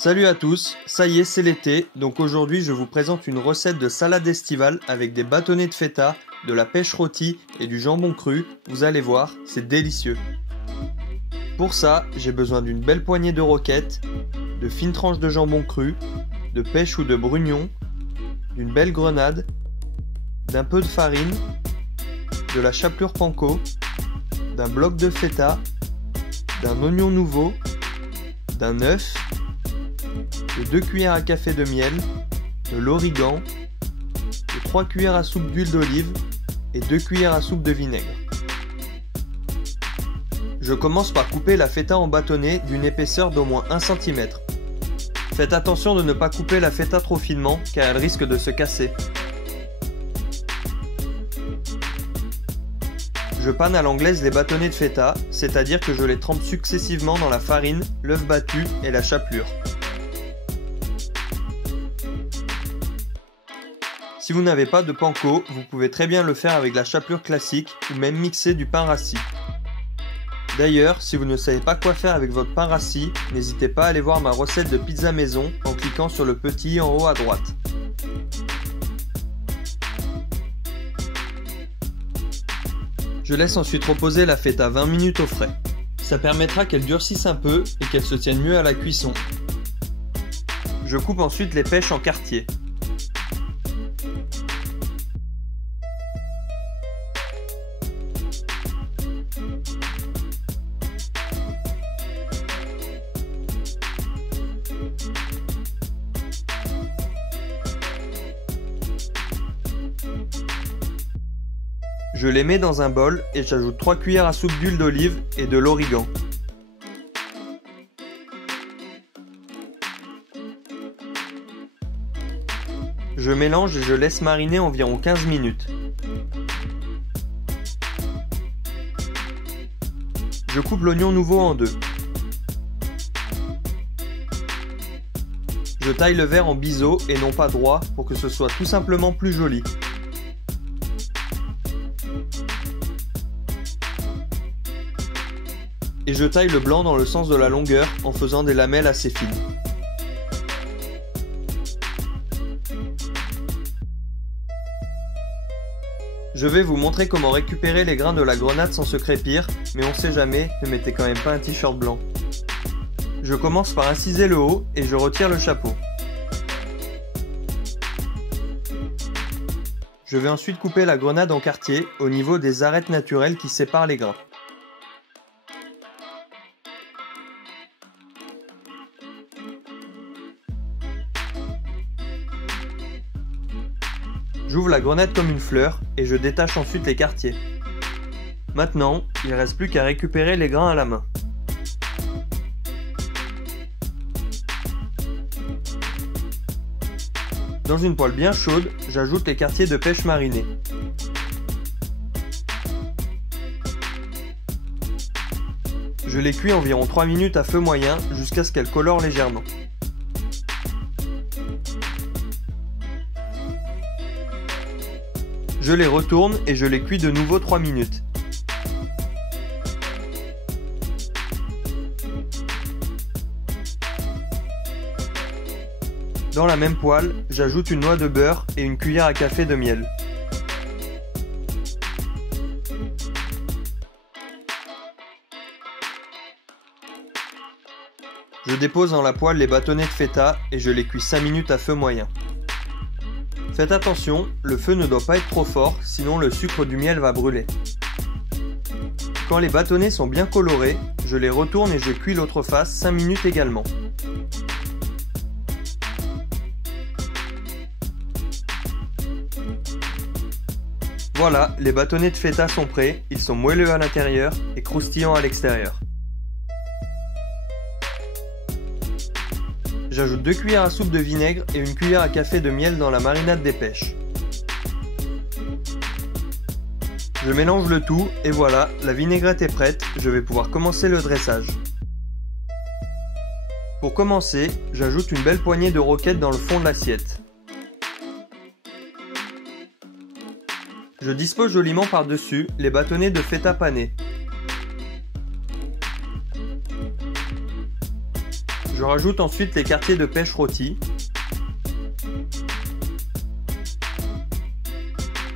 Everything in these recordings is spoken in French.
Salut à tous, ça y est c'est l'été, donc aujourd'hui je vous présente une recette de salade estivale avec des bâtonnets de feta, de la pêche rôtie et du jambon cru, vous allez voir, c'est délicieux. Pour ça, j'ai besoin d'une belle poignée de roquettes, de fines tranches de jambon cru, de pêche ou de brugnon, d'une belle grenade, d'un peu de farine, de la chapelure panko, d'un bloc de feta, d'un oignon nouveau, d'un œuf, de 2 cuillères à café de miel, de l'origan, de 3 cuillères à soupe d'huile d'olive et 2 cuillères à soupe de vinaigre. Je commence par couper la feta en bâtonnets d'une épaisseur d'au moins 1 cm. Faites attention de ne pas couper la feta trop finement car elle risque de se casser. Je panne à l'anglaise les bâtonnets de feta, c'est-à-dire que je les trempe successivement dans la farine, l'œuf battu et la chapelure. Si vous n'avez pas de panko, vous pouvez très bien le faire avec la chapelure classique ou même mixer du pain rassis. D'ailleurs, si vous ne savez pas quoi faire avec votre pain rassis, n'hésitez pas à aller voir ma recette de pizza maison en cliquant sur le petit i en haut à droite. Je laisse ensuite reposer la feta 20 minutes au frais. Ça permettra qu'elle durcisse un peu et qu'elle se tienne mieux à la cuisson. Je coupe ensuite les pêches en quartiers. Je les mets dans un bol et j'ajoute 3 cuillères à soupe d'huile d'olive et de l'origan. Je mélange et je laisse mariner environ 15 minutes. Je coupe l'oignon nouveau en deux. Je taille le verre en biseau et non pas droit pour que ce soit tout simplement plus joli. Et je taille le blanc dans le sens de la longueur en faisant des lamelles assez fines. Je vais vous montrer comment récupérer les grains de la grenade sans se crépir, mais on sait jamais, ne mettez quand même pas un t-shirt blanc. Je commence par inciser le haut et je retire le chapeau. Je vais ensuite couper la grenade en quartiers au niveau des arêtes naturelles qui séparent les grains. J'ouvre la grenade comme une fleur et je détache ensuite les quartiers. Maintenant, il ne reste plus qu'à récupérer les grains à la main. Dans une poêle bien chaude, j'ajoute les quartiers de pêche marinés. Je les cuis environ 3 minutes à feu moyen jusqu'à ce qu'elles colorent légèrement. Je les retourne et je les cuis de nouveau 3 minutes. Dans la même poêle, j'ajoute une noix de beurre et une cuillère à café de miel. Je dépose dans la poêle les bâtonnets de feta et je les cuis 5 minutes à feu moyen. Faites attention, le feu ne doit pas être trop fort, sinon le sucre du miel va brûler. Quand les bâtonnets sont bien colorés, je les retourne et je cuis l'autre face 5 minutes également. Voilà, les bâtonnets de feta sont prêts, ils sont moelleux à l'intérieur et croustillants à l'extérieur. J'ajoute 2 cuillères à soupe de vinaigre et une cuillère à café de miel dans la marinade des pêches. Je mélange le tout et voilà, la vinaigrette est prête, je vais pouvoir commencer le dressage. Pour commencer, j'ajoute une belle poignée de roquettes dans le fond de l'assiette. Je dispose joliment par-dessus les bâtonnets de feta pané. Je rajoute ensuite les quartiers de pêche rôtis,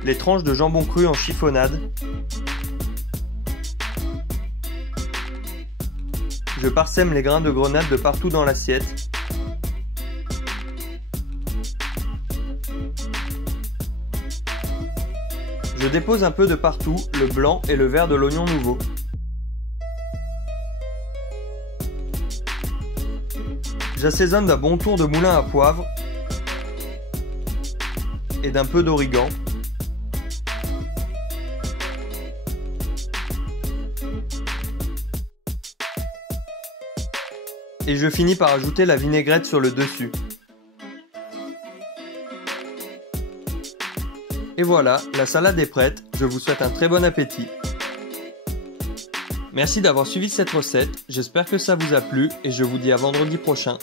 les tranches de jambon cru en chiffonnade, je parsème les grains de grenade de partout dans l'assiette. Je dépose un peu de partout le blanc et le vert de l'oignon nouveau. J'assaisonne d'un bon tour de moulin à poivre et d'un peu d'origan. Et je finis par ajouter la vinaigrette sur le dessus. Et voilà, la salade est prête, je vous souhaite un très bon appétit. Merci d'avoir suivi cette recette, j'espère que ça vous a plu et je vous dis à vendredi prochain.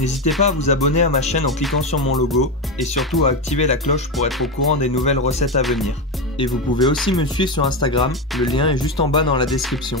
N'hésitez pas à vous abonner à ma chaîne en cliquant sur mon logo et surtout à activer la cloche pour être au courant des nouvelles recettes à venir. Et vous pouvez aussi me suivre sur Instagram, le lien est juste en bas dans la description.